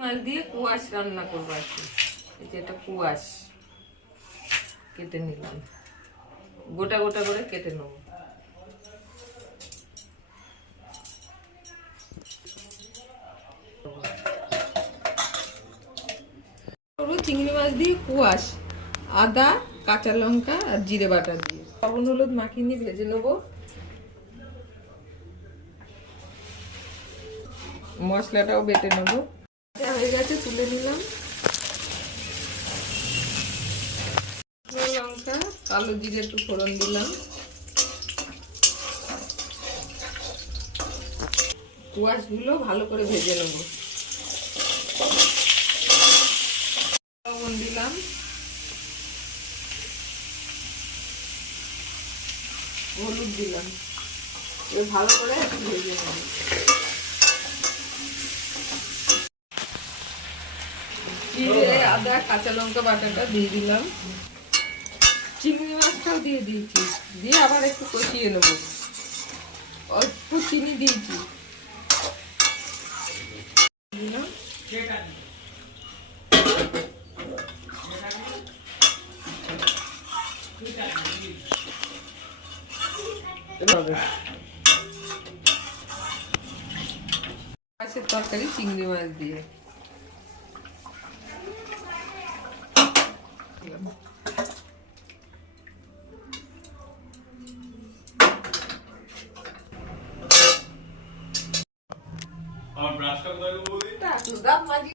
মাছ দিয়ে কুয়াশ রান্না করব আজকে। এই যে এটা কুয়াশ। কেটে নিলাম। গোটা গোটা করে কেটে নেব। চিংড়ি মাছ দিয়ে কুয়াশ, আদা, কাঁচা লঙ্কা আর জিরে বাটা দিয়ে। লবণ, হলুদ মাখিয়ে নিয়ে ভেজে নেব। মশলাটাও বেটে নেব। হয়ে গেছে, তুলে নিলাম। লঙ্কা, কালো জিরে একটু ফোড়ন দিলাম। কুয়াশগুলো ভালো করে ভেজে নেব। লবণ দিলাম। হলুদ দিলাম। এবার ভালো করে একটু ভেজে নেব। কাঁচা লঙ্কা, বাটাটা দিয়ে দিলাম। চিংড়ি মাছটাও দিয়ে আবার একটু কষিয়ে চিনি তরকারি চিংড়ি মাছ দিয়ে। আমার ব্রাশটা কোথায় গো বৌদি? দাঁত মাজি